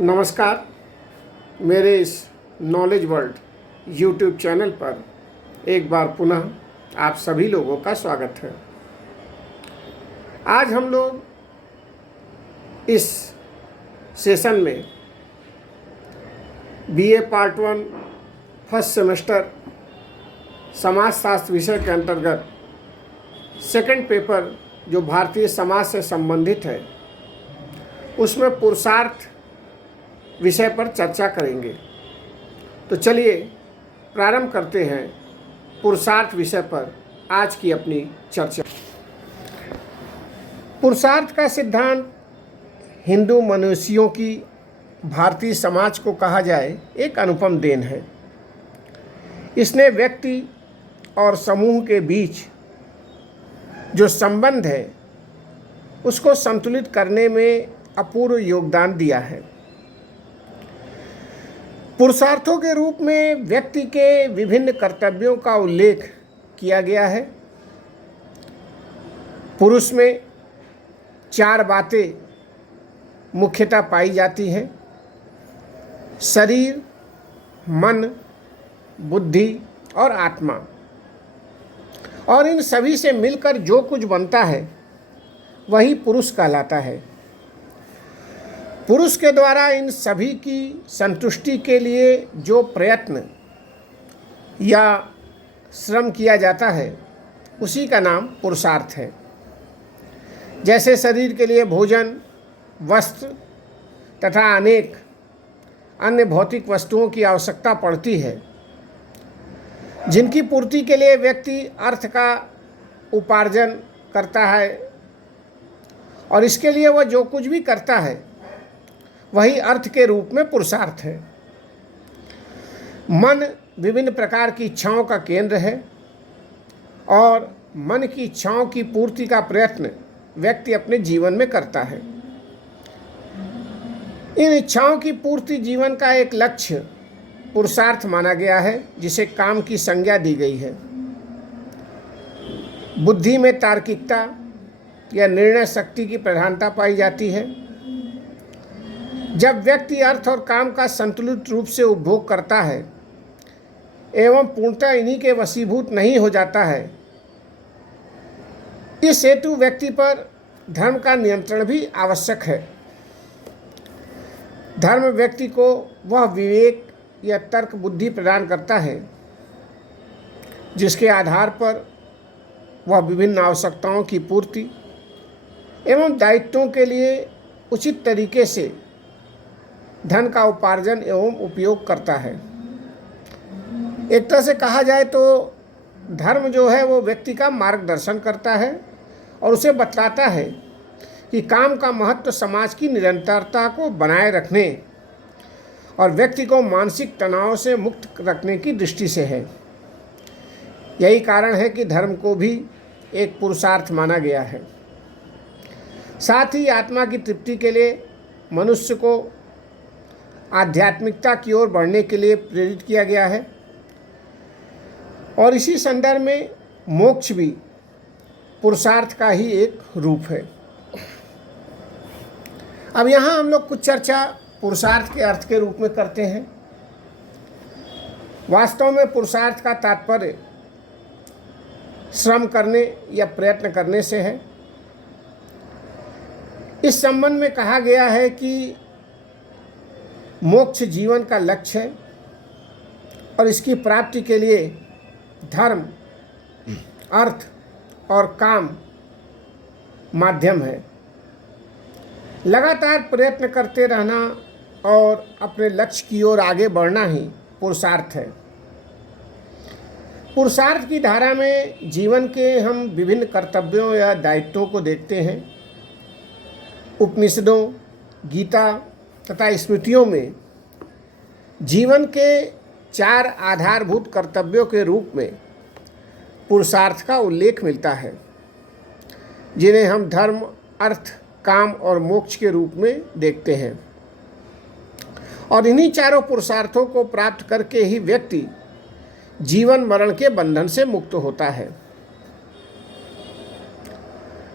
नमस्कार। मेरे इस नॉलेज वर्ल्ड यूट्यूब चैनल पर एक बार पुनः आप सभी लोगों का स्वागत है। आज हम लोग इस सेशन में बीए पार्ट 1 फर्स्ट सेमेस्टर समाजशास्त्र विषय के अंतर्गत सेकंड पेपर जो भारतीय समाज से संबंधित है उसमें पुरुषार्थ विषय पर चर्चा करेंगे। तो चलिए प्रारंभ करते हैं पुरुषार्थ विषय पर आज की अपनी चर्चा। पुरुषार्थ का सिद्धांत हिंदू मनुष्यों की भारतीय समाज को कहा जाए एक अनुपम देन है। इसने व्यक्ति और समूह के बीच जो संबंध है उसको संतुलित करने में अपूर्व योगदान दिया है। पुरुषार्थों के रूप में व्यक्ति के विभिन्न कर्तव्यों का उल्लेख किया गया है। पुरुष में 4 बातें मुख्यतः पाई जाती हैं: शरीर, मन, बुद्धि और आत्मा। और इन सभी से मिलकर जो कुछ बनता है वही पुरुष कहलाता है। पुरुष के द्वारा इन सभी की संतुष्टि के लिए जो प्रयत्न या श्रम किया जाता है उसी का नाम पुरुषार्थ है। जैसे शरीर के लिए भोजन, वस्त्र तथा अनेक अन्य भौतिक वस्तुओं की आवश्यकता पड़ती है, जिनकी पूर्ति के लिए व्यक्ति अर्थ का उपार्जन करता है और इसके लिए वह जो कुछ भी करता है वही अर्थ के रूप में पुरुषार्थ है। मन विभिन्न प्रकार की इच्छाओं का केंद्र है और मन की इच्छाओं की पूर्ति का प्रयत्न व्यक्ति अपने जीवन में करता है। इन इच्छाओं की पूर्ति जीवन का एक लक्ष्य पुरुषार्थ माना गया है, जिसे काम की संज्ञा दी गई है। बुद्धि में तार्किकता या निर्णय शक्ति की प्रधानता पाई जाती है। जब व्यक्ति अर्थ और काम का संतुलित रूप से उपभोग करता है एवं पूर्णतः इन्हीं के वशीभूत नहीं हो जाता है, इस हेतु व्यक्ति पर धर्म का नियंत्रण भी आवश्यक है। धर्म व्यक्ति को वह विवेक या तर्क बुद्धि प्रदान करता है जिसके आधार पर वह विभिन्न आवश्यकताओं की पूर्ति एवं दायित्वों के लिए उचित तरीके से धन का उपार्जन एवं उपयोग करता है। एक तरह से कहा जाए तो धर्म जो है वो व्यक्ति का मार्गदर्शन करता है और उसे बतलाता है कि काम का महत्व समाज की निरंतरता को बनाए रखने और व्यक्ति को मानसिक तनाव से मुक्त रखने की दृष्टि से है। यही कारण है कि धर्म को भी एक पुरुषार्थ माना गया है। साथ ही आत्मा की तृप्ति के लिए मनुष्य को आध्यात्मिकता की ओर बढ़ने के लिए प्रेरित किया गया है और इसी संदर्भ में मोक्ष भी पुरुषार्थ का ही एक रूप है। अब यहाँ हम लोग कुछ चर्चा पुरुषार्थ के अर्थ के रूप में करते हैं। वास्तव में पुरुषार्थ का तात्पर्य श्रम करने या प्रयत्न करने से है। इस संबंध में कहा गया है कि मोक्ष जीवन का लक्ष्य है और इसकी प्राप्ति के लिए धर्म, अर्थ और काम माध्यम है। लगातार प्रयत्न करते रहना और अपने लक्ष्य की ओर आगे बढ़ना ही पुरुषार्थ है। पुरुषार्थ की धारा में जीवन के हम विभिन्न कर्तव्यों या दायित्वों को देखते हैं। उपनिषदों, गीता तथा स्मृतियों में जीवन के 4 आधारभूत कर्तव्यों के रूप में पुरुषार्थ का उल्लेख मिलता है, जिन्हें हम धर्म, अर्थ, काम और मोक्ष के रूप में देखते हैं। और इन्हीं चारों पुरुषार्थों को प्राप्त करके ही व्यक्ति जीवन मरण के बंधन से मुक्त होता है।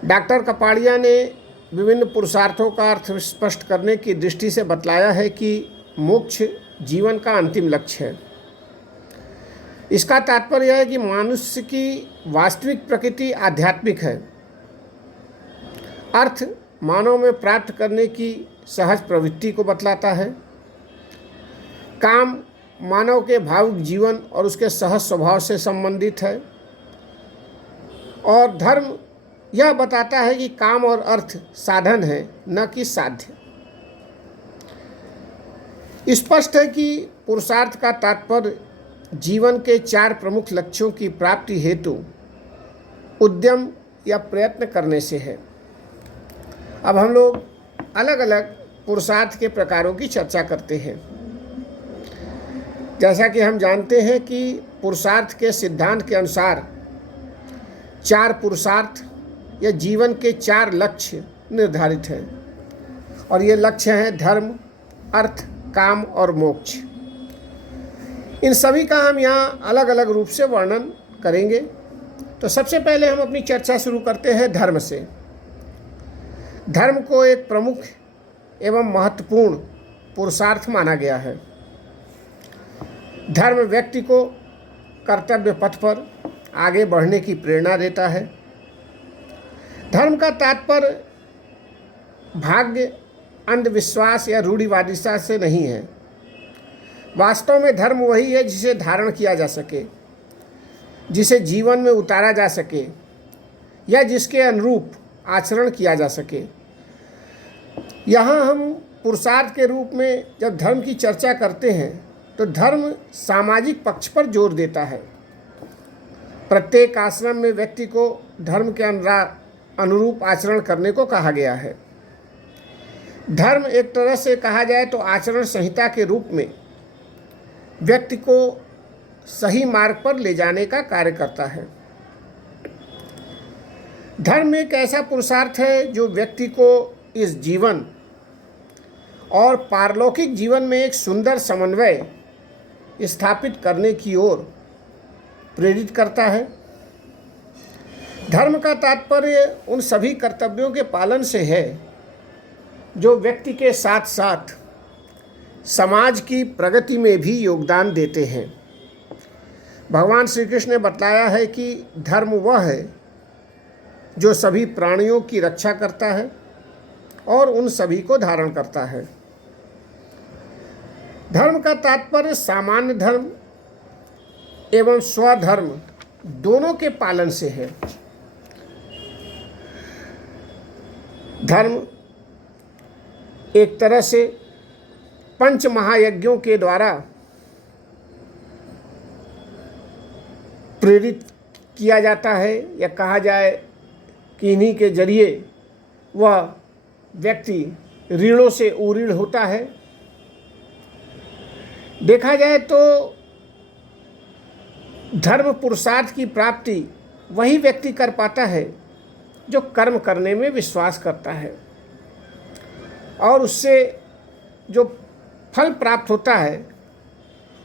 डॉक्टर कपाड़िया ने विभिन्न पुरुषार्थों का अर्थ स्पष्ट करने की दृष्टि से बतलाया है कि मोक्ष जीवन का अंतिम लक्ष्य है। इसका तात्पर्य है कि मनुष्य की वास्तविक प्रकृति आध्यात्मिक है। अर्थ मानव में प्राप्त करने की सहज प्रवृत्ति को बतलाता है। काम मानव के भावुक जीवन और उसके सहज स्वभाव से संबंधित है। और धर्म यह बताता है कि काम और अर्थ साधन है, न कि साध्य। स्पष्ट है कि पुरुषार्थ का तात्पर्य जीवन के 4 प्रमुख लक्ष्यों की प्राप्ति हेतु उद्यम या प्रयत्न करने से है। अब हम लोग अलग अलग पुरुषार्थ के प्रकारों की चर्चा करते हैं। जैसा कि हम जानते हैं कि पुरुषार्थ के सिद्धांत के अनुसार 4 पुरुषार्थ या जीवन के 4 लक्ष्य निर्धारित हैं, और ये लक्ष्य हैं धर्म, अर्थ, काम और मोक्ष। इन सभी का हम यहाँ अलग अलग रूप से वर्णन करेंगे। तो सबसे पहले हम अपनी चर्चा शुरू करते हैं धर्म से। धर्म को एक प्रमुख एवं महत्वपूर्ण पुरुषार्थ माना गया है। धर्म व्यक्ति को कर्तव्य पथ पर आगे बढ़ने की प्रेरणा देता है। धर्म का तात्पर्य भाग्य, अंधविश्वास या रूढ़िवादिता से नहीं है। वास्तव में धर्म वही है जिसे धारण किया जा सके, जिसे जीवन में उतारा जा सके या जिसके अनुरूप आचरण किया जा सके। यहाँ हम पुरुषार्थ के रूप में जब धर्म की चर्चा करते हैं तो धर्म सामाजिक पक्ष पर जोर देता है। प्रत्येक आश्रम में व्यक्ति को धर्म के अनुरूप आचरण करने को कहा गया है। धर्म एक तरह से कहा जाए तो आचरण संहिता के रूप में व्यक्ति को सही मार्ग पर ले जाने का कार्य करता है। धर्म एक ऐसा पुरुषार्थ है जो व्यक्ति को इस जीवन और पारलौकिक जीवन में एक सुंदर समन्वय स्थापित करने की ओर प्रेरित करता है। धर्म का तात्पर्य उन सभी कर्तव्यों के पालन से है जो व्यक्ति के साथ साथ समाज की प्रगति में भी योगदान देते हैं। भगवान श्री कृष्ण ने बतलाया है कि धर्म वह है जो सभी प्राणियों की रक्षा करता है और उन सभी को धारण करता है। धर्म का तात्पर्य सामान्य धर्म एवं स्वधर्म दोनों के पालन से है। धर्म एक तरह से 5 महायज्ञों के द्वारा प्रेरित किया जाता है, या कहा जाए कि इन्हीं के जरिए वह व्यक्ति ऋणों से उऋण होता है। देखा जाए तो धर्म पुरुषार्थ की प्राप्ति वही व्यक्ति कर पाता है जो कर्म करने में विश्वास करता है, और उससे जो फल प्राप्त होता है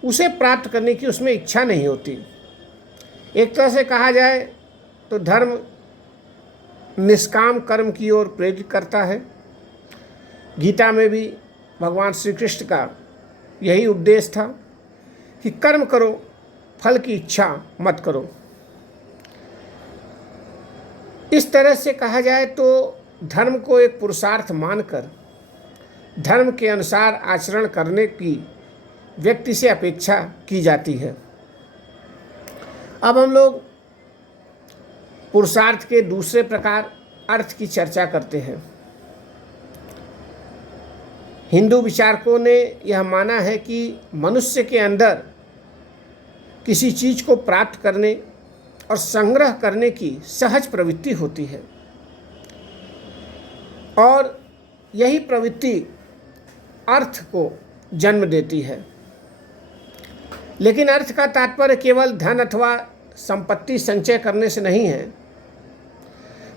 उसे प्राप्त करने की उसमें इच्छा नहीं होती। एक तरह से कहा जाए तो धर्म निष्काम कर्म की ओर प्रेरित करता है। गीता में भी भगवान श्री कृष्ण का यही उपदेश था कि कर्म करो, फल की इच्छा मत करो। इस तरह से कहा जाए तो धर्म को एक पुरुषार्थ मानकर धर्म के अनुसार आचरण करने की व्यक्ति से अपेक्षा की जाती है। अब हम लोग पुरुषार्थ के दूसरे प्रकार अर्थ की चर्चा करते हैं। हिंदू विचारकों ने यह माना है कि मनुष्य के अंदर किसी चीज़ को प्राप्त करने और संग्रह करने की सहज प्रवृत्ति होती है, और यही प्रवृत्ति अर्थ को जन्म देती है। लेकिन अर्थ का तात्पर्य केवल धन अथवा संपत्ति संचय करने से नहीं है,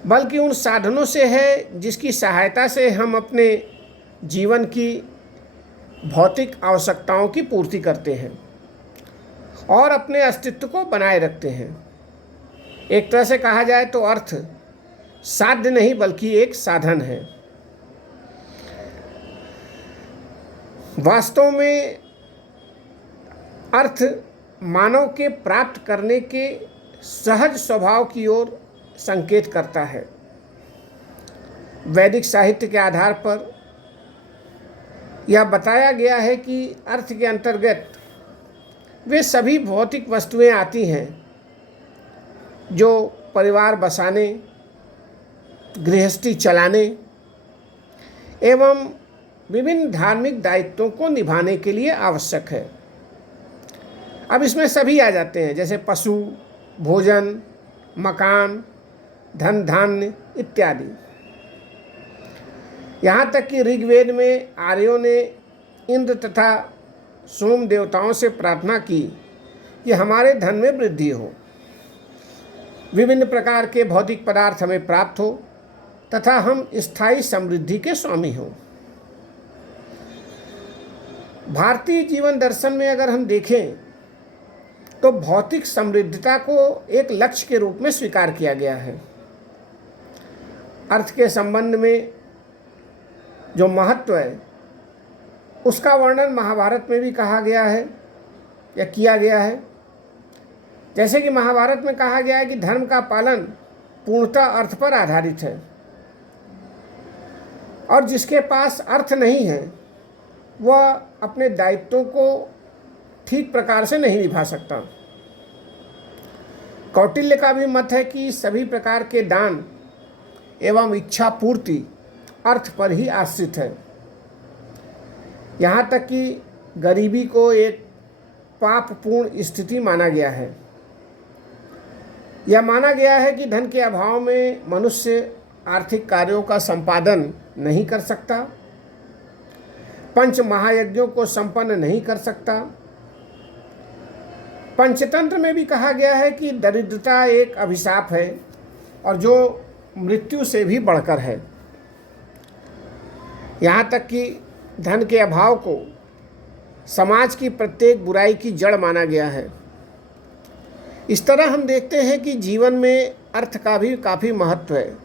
बल्कि उन साधनों से है जिसकी सहायता से हम अपने जीवन की भौतिक आवश्यकताओं की पूर्ति करते हैं और अपने अस्तित्व को बनाए रखते हैं। एक तरह से कहा जाए तो अर्थ साध्य नहीं बल्कि एक साधन है। वास्तव में अर्थ मानव के प्राप्त करने के सहज स्वभाव की ओर संकेत करता है। वैदिक साहित्य के आधार पर यह बताया गया है कि अर्थ के अंतर्गत वे सभी भौतिक वस्तुएं आती हैं जो परिवार बसाने, गृहस्थी चलाने एवं विभिन्न धार्मिक दायित्वों को निभाने के लिए आवश्यक है। अब इसमें सभी आ जाते हैं, जैसे पशु, भोजन, मकान, धन धान्य इत्यादि। यहाँ तक कि ऋग्वेद में आर्यों ने इंद्र तथा सोम देवताओं से प्रार्थना की कि हमारे धन में वृद्धि हो, विभिन्न प्रकार के भौतिक पदार्थ हमें प्राप्त हो तथा हम स्थायी समृद्धि के स्वामी हों। भारतीय जीवन दर्शन में अगर हम देखें तो भौतिक समृद्धता को एक लक्ष्य के रूप में स्वीकार किया गया है। अर्थ के संबंध में जो महत्व है उसका वर्णन महाभारत में भी कहा गया है या किया गया है। जैसे कि महाभारत में कहा गया है कि धर्म का पालन पूर्णतः अर्थ पर आधारित है और जिसके पास अर्थ नहीं है वह अपने दायित्वों को ठीक प्रकार से नहीं निभा सकता। कौटिल्य का भी मत है कि सभी प्रकार के दान एवं इच्छा पूर्ति अर्थ पर ही आश्रित है। यहाँ तक कि गरीबी को एक पापपूर्ण स्थिति माना गया है। यह माना गया है कि धन के अभाव में मनुष्य आर्थिक कार्यों का संपादन नहीं कर सकता, पंच महायज्ञों को संपन्न नहीं कर सकता। पंचतंत्र में भी कहा गया है कि दरिद्रता एक अभिशाप है और जो मृत्यु से भी बढ़कर है। यहाँ तक कि धन के अभाव को समाज की प्रत्येक बुराई की जड़ माना गया है। इस तरह हम देखते हैं कि जीवन में अर्थ का भी काफ़ी महत्व है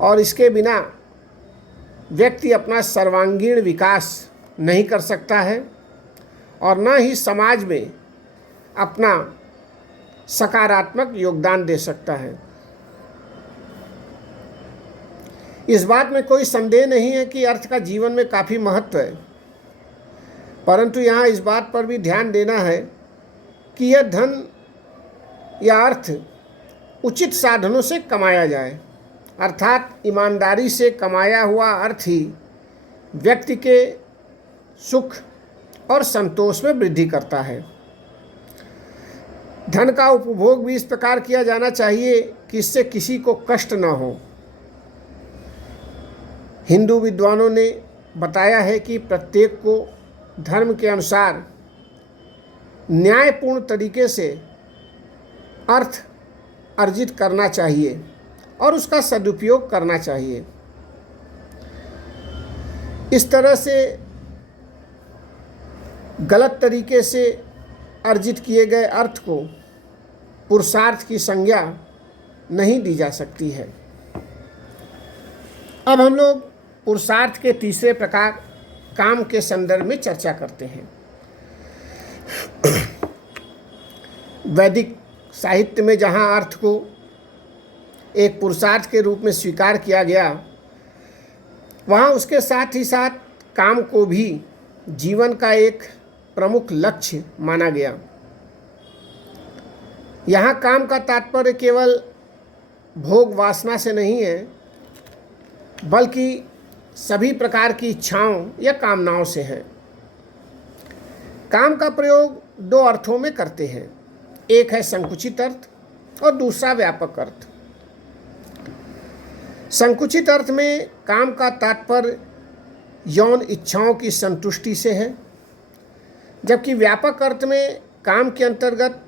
और इसके बिना व्यक्ति अपना सर्वांगीण विकास नहीं कर सकता है और न ही समाज में अपना सकारात्मक योगदान दे सकता है। इस बात में कोई संदेह नहीं है कि अर्थ का जीवन में काफ़ी महत्व है, परंतु यहाँ इस बात पर भी ध्यान देना है कि यह धन या अर्थ उचित साधनों से कमाया जाए, अर्थात ईमानदारी से कमाया हुआ अर्थ ही व्यक्ति के सुख और संतोष में वृद्धि करता है। धन का उपभोग भी इस प्रकार किया जाना चाहिए कि इससे किसी को कष्ट न हो। हिंदू विद्वानों ने बताया है कि प्रत्येक को धर्म के अनुसार न्यायपूर्ण तरीके से अर्थ अर्जित करना चाहिए और उसका सदुपयोग करना चाहिए। इस तरह से गलत तरीके से अर्जित किए गए अर्थ को पुरुषार्थ की संज्ञा नहीं दी जा सकती है। अब हम लोग पुरुषार्थ के तीसरे प्रकार काम के संदर्भ में चर्चा करते हैं। वैदिक साहित्य में जहाँ अर्थ को एक पुरुषार्थ के रूप में स्वीकार किया गया, वहाँ उसके साथ ही साथ काम को भी जीवन का एक प्रमुख लक्ष्य माना गया। यहाँ काम का तात्पर्य केवल भोग वासना से नहीं है, बल्कि सभी प्रकार की इच्छाओं या कामनाओं से है। काम का प्रयोग दो अर्थों में करते हैं, एक है संकुचित अर्थ और दूसरा व्यापक अर्थ। संकुचित अर्थ में काम का तात्पर्य यौन इच्छाओं की संतुष्टि से है, जबकि व्यापक अर्थ में काम के अंतर्गत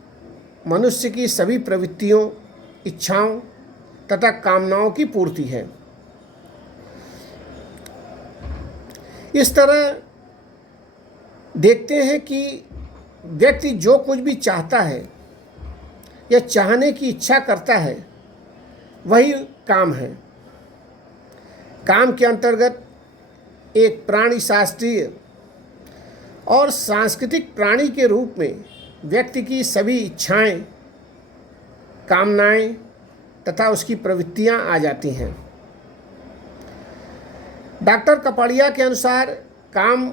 मनुष्य की सभी प्रवृत्तियों, इच्छाओं तथा कामनाओं की पूर्ति है। इस तरह देखते हैं कि व्यक्ति जो कुछ भी चाहता है या चाहने की इच्छा करता है वही काम है। काम के अंतर्गत एक प्राणी शास्त्रीय और सांस्कृतिक प्राणी के रूप में व्यक्ति की सभी इच्छाएं, कामनाएं तथा उसकी प्रवृत्तियां आ जाती हैं। डॉक्टर कपड़िया के अनुसार काम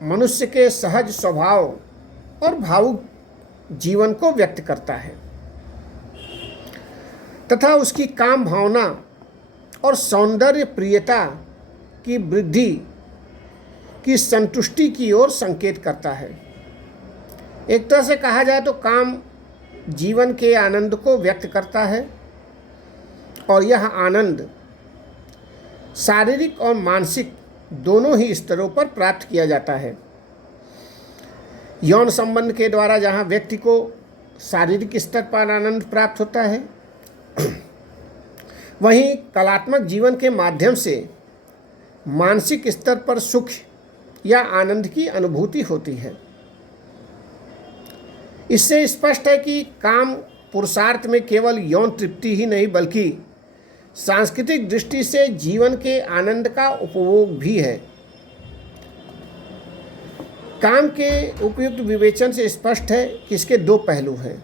मनुष्य के सहज स्वभाव और भावुक जीवन को व्यक्त करता है तथा उसकी काम भावना और सौंदर्य प्रियता की वृद्धि की संतुष्टि की ओर संकेत करता है। एक तरह से कहा जाए तो काम जीवन के आनंद को व्यक्त करता है और यह आनंद शारीरिक और मानसिक दोनों ही स्तरों पर प्राप्त किया जाता है। यौन संबंध के द्वारा जहाँ व्यक्ति को शारीरिक स्तर पर आनंद प्राप्त होता है, वहीं कलात्मक जीवन के माध्यम से मानसिक स्तर पर सुख या आनंद की अनुभूति होती है। इससे स्पष्ट है कि काम पुरुषार्थ में केवल यौन तृप्ति ही नहीं बल्कि सांस्कृतिक दृष्टि से जीवन के आनंद का उपभोग भी है। काम के उपयुक्त विवेचन से स्पष्ट है कि इसके दो पहलू हैं।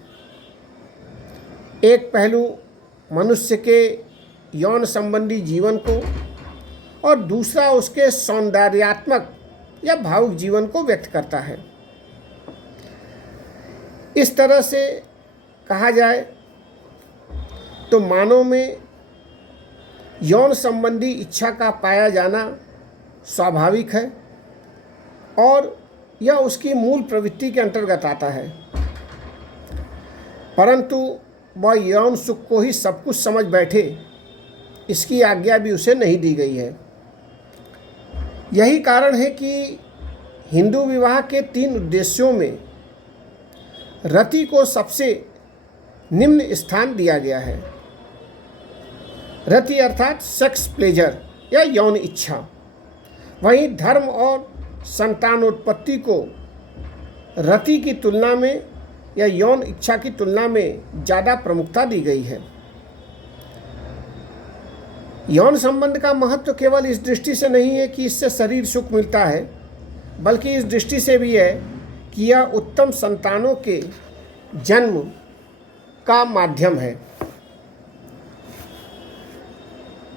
एक पहलू मनुष्य के यौन संबंधी जीवन को और दूसरा उसके सौंदर्यात्मक या भावुक जीवन को व्यक्त करता है। इस तरह से कहा जाए तो मानव में यौन संबंधी इच्छा का पाया जाना स्वाभाविक है और यह उसकी मूल प्रवृत्ति के अंतर्गत आता है, परंतु वह यौन सुख को ही सब कुछ समझ बैठे, इसकी आज्ञा भी उसे नहीं दी गई है। यही कारण है कि हिंदू विवाह के 3 उद्देश्यों में रति को सबसे निम्न स्थान दिया गया है। रति अर्थात सेक्स प्लेजर या यौन इच्छा, वहीं धर्म और संतानोत्पत्ति को रति की तुलना में या यौन इच्छा की तुलना में ज़्यादा प्रमुखता दी गई है। यौन संबंध का महत्व केवल इस दृष्टि से नहीं है कि इससे शरीर सुख मिलता है, बल्कि इस दृष्टि से भी है कि यह उत्तम संतानों के जन्म का माध्यम है।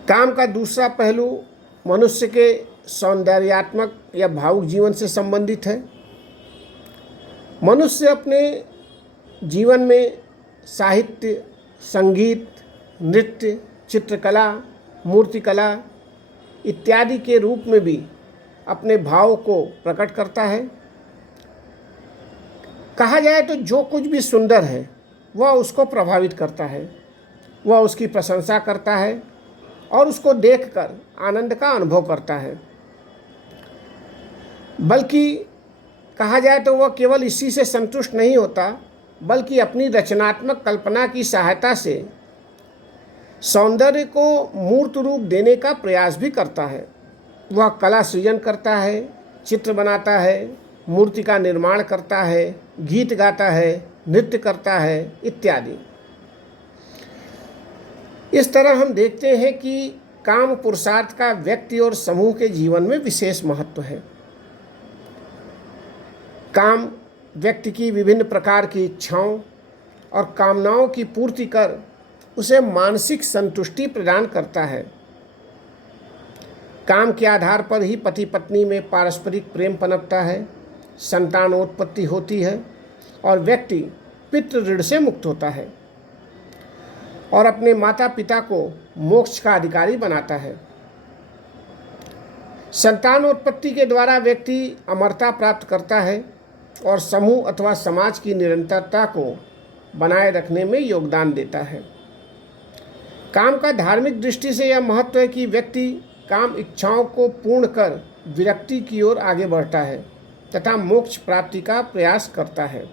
काम का दूसरा पहलू मनुष्य के सौंदर्यात्मक या भावुक जीवन से संबंधित है। मनुष्य अपने जीवन में साहित्य, संगीत, नृत्य, चित्रकला, मूर्तिकला इत्यादि के रूप में भी अपने भाव को प्रकट करता है। कहा जाए तो जो कुछ भी सुंदर है वह उसको प्रभावित करता है, वह उसकी प्रशंसा करता है और उसको देखकर आनंद का अनुभव करता है। बल्कि कहा जाए तो वह केवल इसी से संतुष्ट नहीं होता, बल्कि अपनी रचनात्मक कल्पना की सहायता से सौंदर्य को मूर्त रूप देने का प्रयास भी करता है। वह कला सृजन करता है, चित्र बनाता है, मूर्ति का निर्माण करता है, गीत गाता है, नृत्य करता है इत्यादि। इस तरह हम देखते हैं कि काम पुरुषार्थ का व्यक्ति और समूह के जीवन में विशेष महत्व है। काम व्यक्ति की विभिन्न प्रकार की इच्छाओं और कामनाओं की पूर्ति कर उसे मानसिक संतुष्टि प्रदान करता है। काम के आधार पर ही पति पत्नी में पारस्परिक प्रेम पनपता है, संतानोत्पत्ति होती है और व्यक्ति पितृ ऋण से मुक्त होता है और अपने माता पिता को मोक्ष का अधिकारी बनाता है। संतानोत्पत्ति के द्वारा व्यक्ति अमरता प्राप्त करता है और समूह अथवा समाज की निरंतरता को बनाए रखने में योगदान देता है। काम का धार्मिक दृष्टि से यह महत्व है कि व्यक्ति काम इच्छाओं को पूर्ण कर विरक्ति की ओर आगे बढ़ता है तथा मोक्ष प्राप्ति का प्रयास करता है।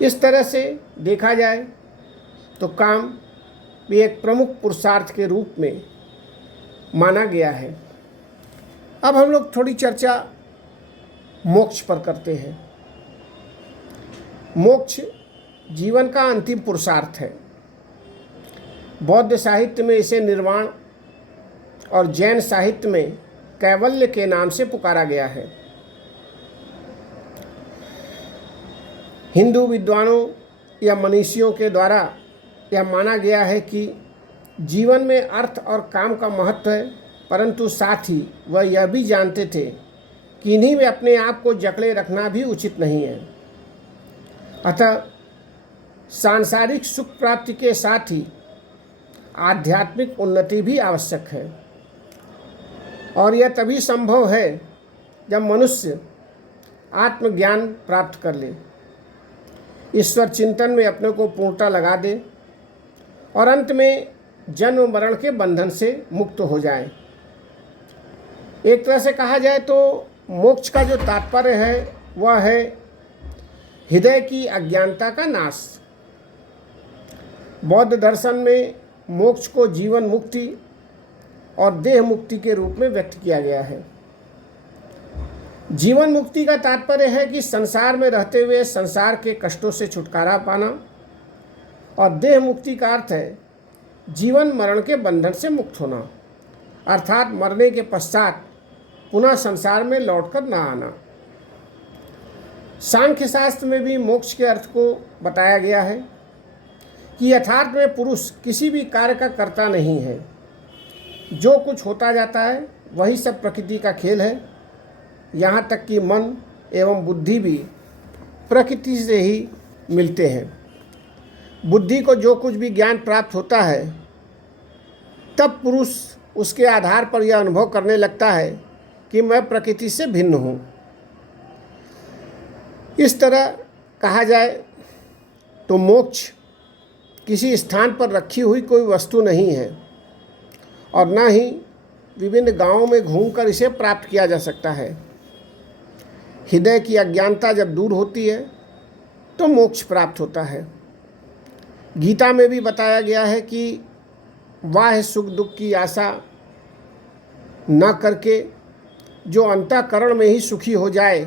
इस तरह से देखा जाए तो काम भी एक प्रमुख पुरुषार्थ के रूप में माना गया है। अब हम लोग थोड़ी चर्चा मोक्ष पर करते हैं। मोक्ष जीवन का अंतिम पुरुषार्थ है। बौद्ध साहित्य में इसे निर्वाण और जैन साहित्य में कैवल्य के नाम से पुकारा गया है। हिंदू विद्वानों या मनीषियों के द्वारा यह माना गया है कि जीवन में अर्थ और काम का महत्व है, परंतु साथ ही वह यह भी जानते थे कि इन्हीं में अपने आप को जकड़े रखना भी उचित नहीं है। अतः सांसारिक सुख प्राप्ति के साथ ही आध्यात्मिक उन्नति भी आवश्यक है, और यह तभी संभव है जब मनुष्य आत्मज्ञान प्राप्त कर ले, ईश्वर चिंतन में अपने को पूर्णता लगा दे और अंत में जन्म मरण के बंधन से मुक्त हो जाए। एक तरह से कहा जाए तो मोक्ष का जो तात्पर्य है वह है हृदय की अज्ञानता का नाश। बौद्ध दर्शन में मोक्ष को जीवन मुक्ति और देह मुक्ति के रूप में व्यक्त किया गया है। जीवन मुक्ति का तात्पर्य है कि संसार में रहते हुए संसार के कष्टों से छुटकारा पाना, और देह मुक्ति का अर्थ है जीवन मरण के बंधन से मुक्त होना, अर्थात मरने के पश्चात पुनः संसार में लौटकर न आना। सांख्य शास्त्र में भी मोक्ष के अर्थ को बताया गया है कि यथार्थ में पुरुष किसी भी कार्य का कर्ता नहीं है, जो कुछ होता जाता है वही सब प्रकृति का खेल है। यहाँ तक कि मन एवं बुद्धि भी प्रकृति से ही मिलते हैं। बुद्धि को जो कुछ भी ज्ञान प्राप्त होता है तब पुरुष उसके आधार पर यह अनुभव करने लगता है कि मैं प्रकृति से भिन्न हूँ। इस तरह कहा जाए तो मोक्ष किसी स्थान पर रखी हुई कोई वस्तु नहीं है, और न ही विभिन्न गांवों में घूमकर इसे प्राप्त किया जा सकता है। हृदय की अज्ञानता जब दूर होती है तो मोक्ष प्राप्त होता है। गीता में भी बताया गया है कि बाह्य सुख दुख की आशा न करके जो अंतःकरण में ही सुखी हो जाए,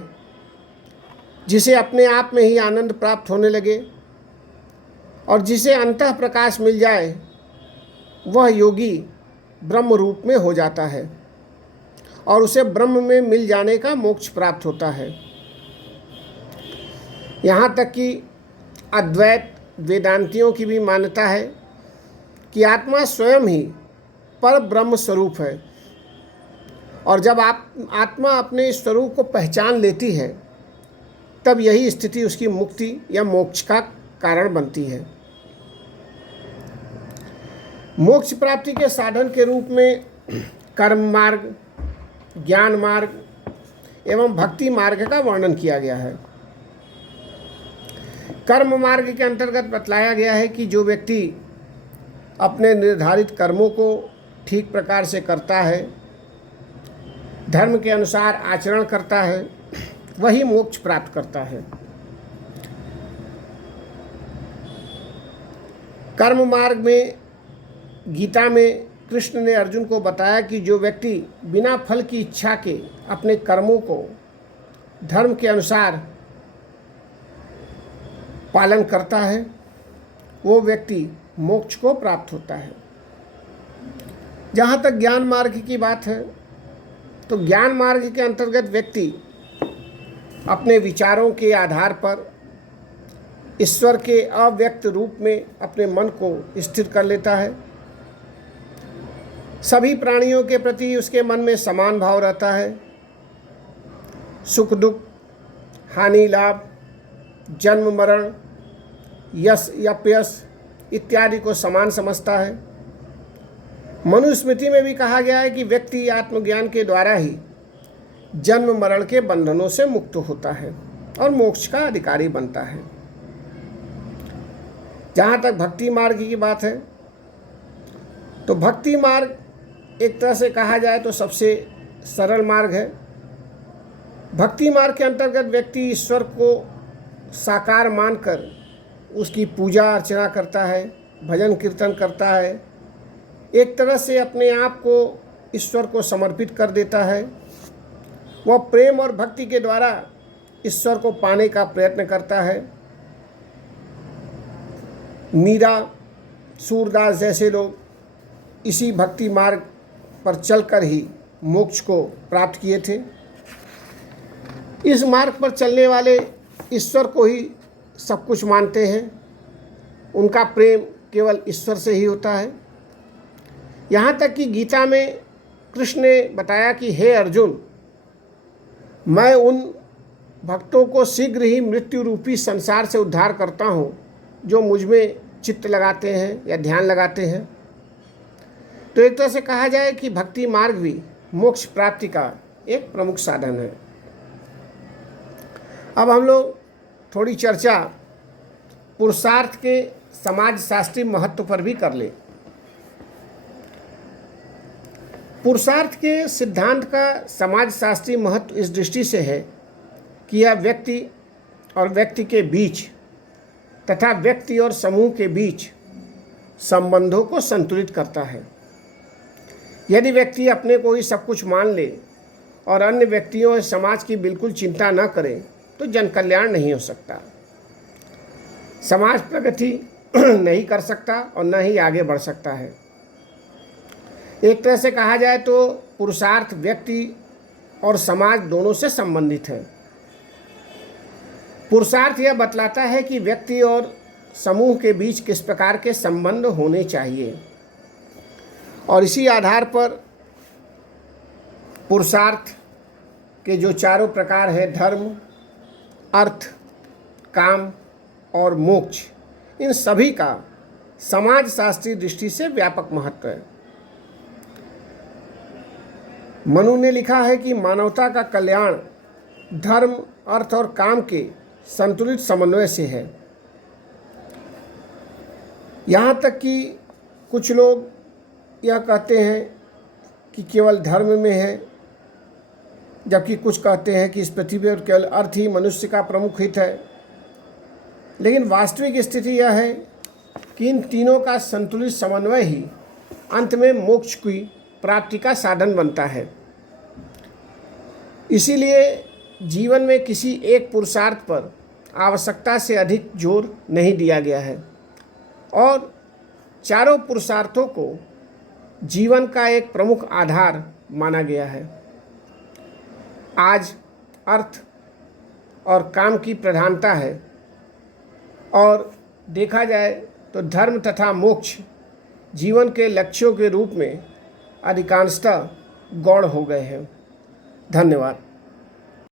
जिसे अपने आप में ही आनंद प्राप्त होने लगे और जिसे अंतः प्रकाश मिल जाए, वह योगी ब्रह्म रूप में हो जाता है और उसे ब्रह्म में मिल जाने का मोक्ष प्राप्त होता है। यहाँ तक कि अद्वैत वेदांतियों की भी मान्यता है कि आत्मा स्वयं ही पर ब्रह्म स्वरूप है, और जब आत्मा अपने स्वरूप को पहचान लेती है तब यही स्थिति उसकी मुक्ति या मोक्ष का कारण बनती है। मोक्ष प्राप्ति के साधन के रूप में कर्म मार्ग, ज्ञान मार्ग एवं भक्ति मार्ग का वर्णन किया गया है। कर्म मार्ग के अंतर्गत बतलाया गया है कि जो व्यक्ति अपने निर्धारित कर्मों को ठीक प्रकार से करता है, धर्म के अनुसार आचरण करता है, वही मोक्ष प्राप्त करता है। कर्म मार्ग में गीता में कृष्ण ने अर्जुन को बताया कि जो व्यक्ति बिना फल की इच्छा के अपने कर्मों को धर्म के अनुसार पालन करता है, वो व्यक्ति मोक्ष को प्राप्त होता है। जहाँ तक ज्ञान मार्ग की बात है तो ज्ञान मार्ग के अंतर्गत व्यक्ति अपने विचारों के आधार पर ईश्वर के अव्यक्त रूप में अपने मन को स्थिर कर लेता है। सभी प्राणियों के प्रति उसके मन में समान भाव रहता है। सुख दुख, हानि लाभ, जन्म मरण, यश अपयश इत्यादि को समान समझता है। मनुस्मृति में भी कहा गया है कि व्यक्ति आत्मज्ञान के द्वारा ही जन्म मरण के बंधनों से मुक्त होता है और मोक्ष का अधिकारी बनता है। जहाँ तक भक्ति मार्ग की बात है तो भक्ति मार्ग एक तरह से कहा जाए तो सबसे सरल मार्ग है। भक्ति मार्ग के अंतर्गत व्यक्ति ईश्वर को साकार मानकर उसकी पूजा अर्चना करता है, भजन कीर्तन करता है, एक तरह से अपने आप को ईश्वर को समर्पित कर देता है। वह प्रेम और भक्ति के द्वारा ईश्वर को पाने का प्रयत्न करता है। मीरा, सूरदास जैसे लोग इसी भक्ति मार्ग पर चलकर ही मोक्ष को प्राप्त किए थे। इस मार्ग पर चलने वाले ईश्वर को ही सब कुछ मानते हैं, उनका प्रेम केवल ईश्वर से ही होता है। यहाँ तक कि गीता में कृष्ण ने बताया कि हे अर्जुन, मैं उन भक्तों को शीघ्र ही मृत्यु रूपी संसार से उद्धार करता हूँ जो मुझ में चित्त लगाते हैं या ध्यान लगाते हैं। तो एक तरह से कहा जाए कि भक्ति मार्ग भी मोक्ष प्राप्ति का एक प्रमुख साधन है। अब हम लोग थोड़ी चर्चा पुरुषार्थ के समाज शास्त्रीय महत्व पर भी कर ले। पुरुषार्थ के सिद्धांत का समाज शास्त्रीय महत्व इस दृष्टि से है कि यह व्यक्ति और व्यक्ति के बीच तथा व्यक्ति और समूह के बीच संबंधों को संतुलित करता है। यदि व्यक्ति अपने को ही सब कुछ मान ले और अन्य व्यक्तियों और समाज की बिल्कुल चिंता न करे तो जन कल्याण नहीं हो सकता, समाज प्रगति नहीं कर सकता और न ही आगे बढ़ सकता है। एक तरह से कहा जाए तो पुरुषार्थ व्यक्ति और समाज दोनों से संबंधित है। पुरुषार्थ यह बतलाता है कि व्यक्ति और समूह के बीच किस प्रकार के संबंध होने चाहिए, और इसी आधार पर पुरुषार्थ के जो चारों प्रकार हैं, धर्म, अर्थ, काम और मोक्ष, इन सभी का समाज शास्त्रीय दृष्टि से व्यापक महत्व है। मनु ने लिखा है कि मानवता का कल्याण धर्म, अर्थ और काम के संतुलित समन्वय से है। यहाँ तक कि कुछ लोग यह कहते हैं कि केवल धर्म में है, जबकि कुछ कहते हैं कि इस पृथ्वी पर केवल अर्थ ही मनुष्य का प्रमुख हित है। लेकिन वास्तविक स्थिति यह है कि इन तीनों का संतुलित समन्वय ही अंत में मोक्ष की प्राप्ति का साधन बनता है। इसीलिए जीवन में किसी एक पुरुषार्थ पर आवश्यकता से अधिक जोर नहीं दिया गया है और चारों पुरुषार्थों को जीवन का एक प्रमुख आधार माना गया है। आज अर्थ और काम की प्रधानता है और देखा जाए तो धर्म तथा मोक्ष जीवन के लक्ष्यों के रूप में अधिकांशतः गौण हो गए हैं। धन्यवाद।